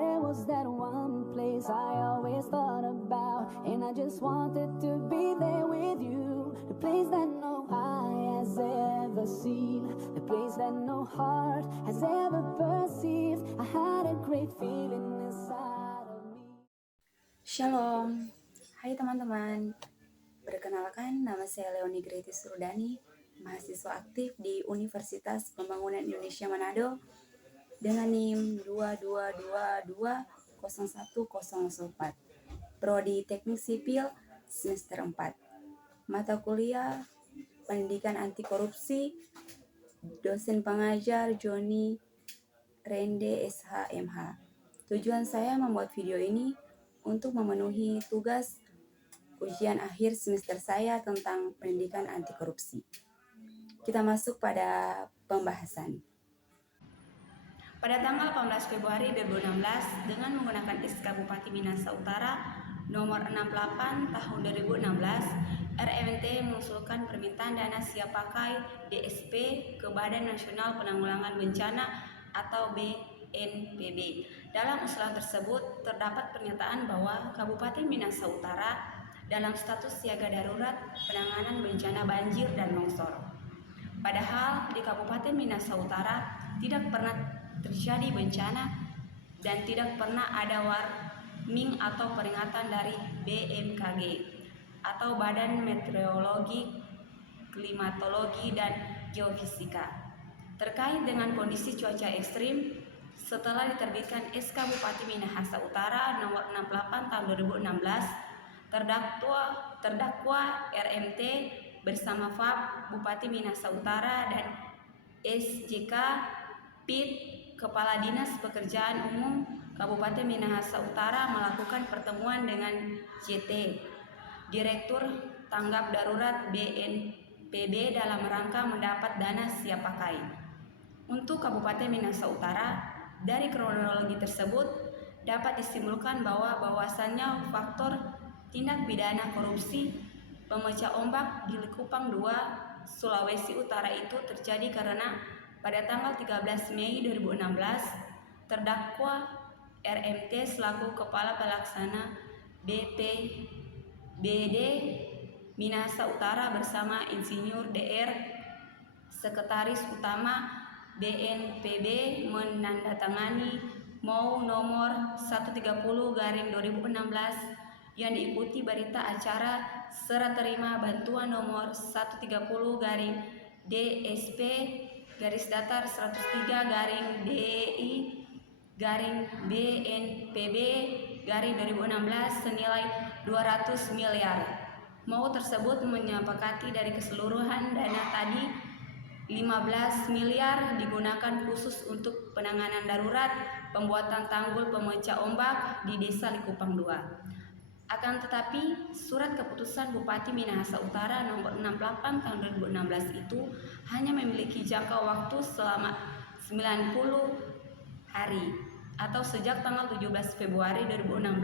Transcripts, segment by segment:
there was that one place I always thought about, and I just wanted to be there with you. The place that no eye has ever seen, the place that no heart has ever perceived. I had a great feeling inside of me. Shalom, hai teman-teman. Perkenalkan, nama saya Leoni Gretis Rudani, mahasiswa aktif di Universitas Pembangunan Indonesia Manado dengan NIM 222201004, Prodi Teknik Sipil semester 4, mata kuliah Pendidikan Anti Korupsi, dosen pengajar Joni Rende SHMH. Tujuan saya membuat video ini untuk memenuhi tugas ujian akhir semester saya tentang pendidikan anti korupsi. Kita masuk pada pembahasan. Pada tanggal 18 Februari 2016, dengan menggunakan SK Bupati Minahasa Utara nomor 68 tahun 2016, RMT mengusulkan permintaan dana siap pakai DSP ke Badan Nasional Penanggulangan Bencana atau BNPB. Dalam usulan tersebut terdapat pernyataan bahwa Kabupaten Minahasa Utara dalam status siaga darurat penanganan bencana banjir dan longsor. Padahal di Kabupaten Minahasa Utara tidak pernah terjadi bencana dan tidak pernah ada warning atau peringatan dari BMKG atau Badan Meteorologi, Klimatologi, dan Geofisika terkait dengan kondisi cuaca ekstrim. Setelah diterbitkan SK Bupati Minahasa Utara nomor 68 tahun 2016, terdakwa RMT bersama FAB Bupati Minahasa Utara dan SJK PIT Kepala Dinas Pekerjaan Umum Kabupaten Minahasa Utara melakukan pertemuan dengan JT Direktur Tanggap Darurat BNPB dalam rangka mendapat dana siap pakai. Untuk Kabupaten Minahasa Utara, dari kronologi tersebut dapat disimpulkan bahwasannya faktor tindak pidana korupsi pemecah ombak di Likupang II, Sulawesi Utara itu terjadi karena pada tanggal 13 Mei 2016, terdakwa RMT selaku Kepala Pelaksana BPBD Minahasa Utara bersama Insinyur DR Sekretaris Utama BNPB menandatangani MOU nomor 130/2016 yang diikuti berita acara serah terima bantuan nomor 130-DSP-DI-BNPB-2016 senilai 200 miliar. MOU tersebut menyepakati dari keseluruhan dana tadi 15 miliar digunakan khusus untuk penanganan darurat pembuatan tanggul pemecah ombak di Desa Likupang II. Akan tetapi, surat keputusan Bupati Minahasa Utara nomor 68 tahun 2016 itu hanya memiliki jangka waktu selama 90 hari atau sejak tanggal 17 Februari 2016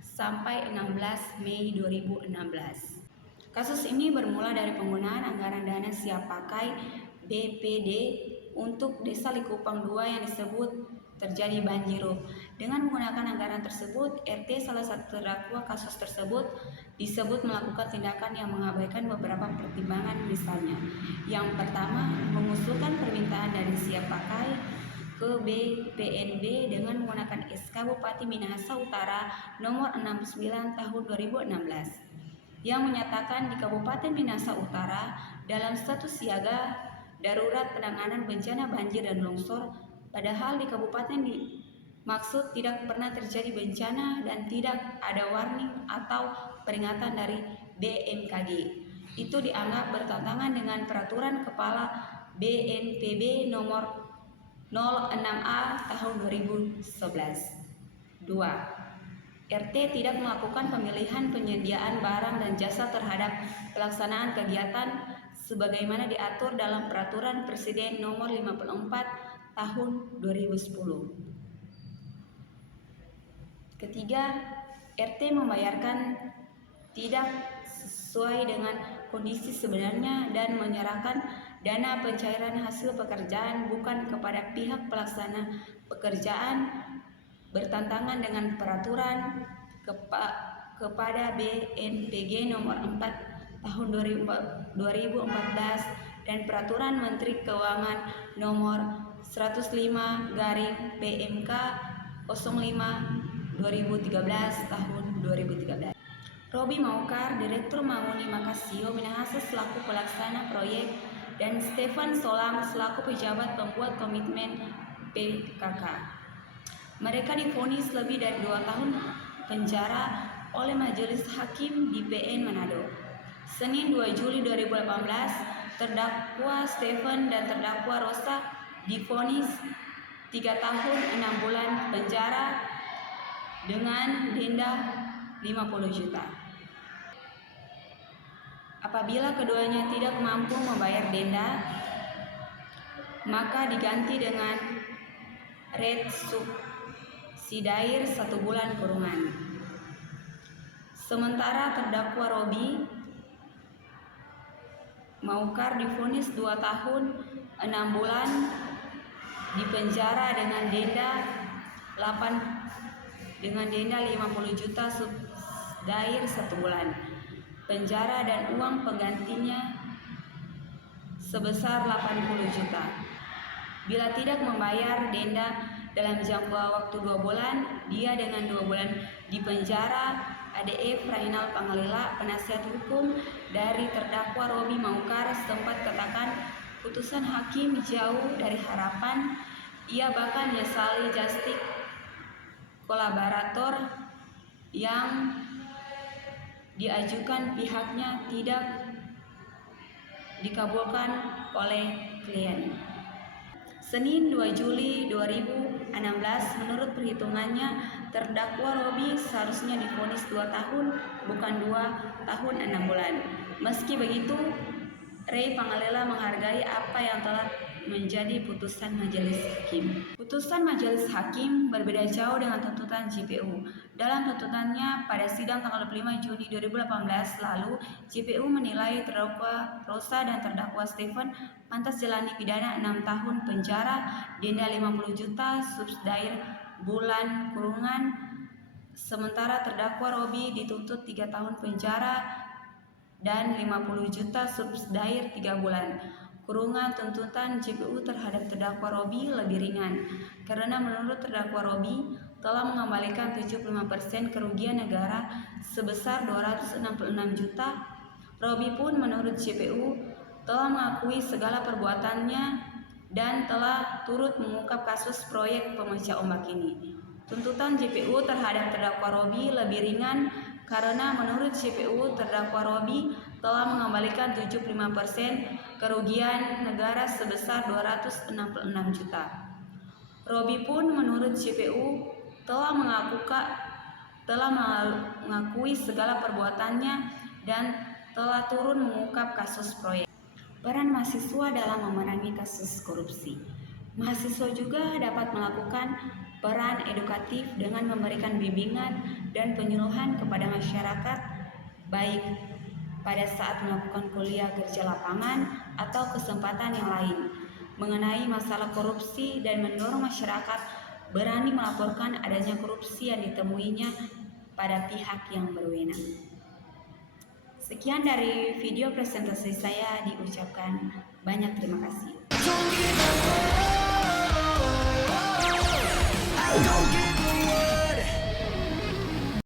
sampai 16 Mei 2016. Kasus ini bermula dari penggunaan anggaran dana siap pakai BPD untuk Desa Likupang II yang disebut terjadi banjirop. Dengan menggunakan anggaran tersebut, RT salah satu terdakwa kasus tersebut disebut melakukan tindakan yang mengabaikan beberapa pertimbangan, misalnya yang pertama, mengusulkan permintaan dari siap pakai ke BPNB dengan menggunakan SK Bupati Minahasa Utara nomor 69 tahun 2016 yang menyatakan di Kabupaten Minahasa Utara dalam status siaga darurat penanganan bencana banjir dan longsor, padahal di kabupaten maksud tidak pernah terjadi bencana dan tidak ada warning atau peringatan dari BMKG. Itu dianggap bertentangan dengan peraturan Kepala BNPB nomor 06A tahun 2011. 2. RT tidak melakukan pemilihan penyediaan barang dan jasa terhadap pelaksanaan kegiatan sebagaimana diatur dalam Peraturan Presiden nomor 54 tahun 2010. Ketiga, RT membayarkan tidak sesuai dengan kondisi sebenarnya dan menyerahkan dana pencairan hasil pekerjaan bukan kepada pihak pelaksana pekerjaan bertentangan dengan peraturan kepada BNPG nomor 4 tahun 2014 dan peraturan Menteri Keuangan nomor 105/PMK 05/2013 tahun 2013. Robi Maukar, Direktur Manguni Makasio Minahasa selaku pelaksana proyek, dan Stefan Solang selaku pejabat pembuat komitmen PKK. Mereka divonis lebih dari 2 tahun penjara oleh Majelis Hakim di PN Manado. Senin 2 Juli 2018, terdakwa Stefan dan terdakwa Rosa divonis 3 tahun 6 bulan penjara dengan denda 50 juta. Apabila keduanya tidak mampu membayar denda, maka diganti dengan red subsidiar 1 bulan kurungan. Sementara terdakwa Robi Maukar divonis 2 tahun 6 bulan di penjara dengan denda 50 juta subsidiar 1 bulan penjara dan uang penggantinya sebesar 80 juta. Bila tidak membayar denda dalam jangka waktu 2 bulan, dia dengan 2 bulan di penjara. ADF Rainal Pangalila, penasihat hukum dari terdakwa Robi Maukar, sempat katakan putusan hakim jauh dari harapan. Ia bahkan menyesali justice kolaborator yang diajukan pihaknya tidak dikabulkan oleh klien. Senin 2 Juli 2016, menurut perhitungannya terdakwa Robi seharusnya divonis 2 tahun bukan 2 tahun 6 bulan. Meski begitu, Ray Pangalila menghargai apa yang telah menjadi putusan majelis hakim. Putusan majelis hakim berbeda jauh dengan tuntutan JPU. Dalam tuntutannya pada sidang tanggal 25 Juni 2018 lalu, JPU menilai terdakwa Rosa dan terdakwa Stefan pantas jalani pidana 6 tahun penjara, denda 50 juta, subsidiar bulan kurungan. Sementara terdakwa Robi dituntut 3 tahun penjara dan 50 juta subsidiar 3 bulan. Kurungan. Tuntutan JPU terhadap terdakwa Robi lebih ringan karena menurut terdakwa Robi telah mengembalikan 75% kerugian negara sebesar 266 juta. Robi pun menurut JPU telah mengakui segala perbuatannya dan telah turut mengungkap kasus proyek pemecah ombak ini. Tuntutan JPU terhadap terdakwa Robi lebih ringan karena menurut JPU terdakwa Robi telah mengembalikan 75% kerugian negara sebesar 266 juta. Robi pun menurut JPU telah mengakui segala perbuatannya dan telah turun mengungkap kasus proyek. Peran mahasiswa dalam memerangi kasus korupsi. Mahasiswa juga dapat melakukan peran edukatif dengan memberikan bimbingan dan penyuluhan kepada masyarakat, baik pada saat melakukan kuliah kerja lapangan atau kesempatan yang lain, mengenai masalah korupsi dan mendorong masyarakat berani melaporkan adanya korupsi yang ditemuinya pada pihak yang berwenang. Sekian dari video presentasi saya, diucapkan banyak terima kasih.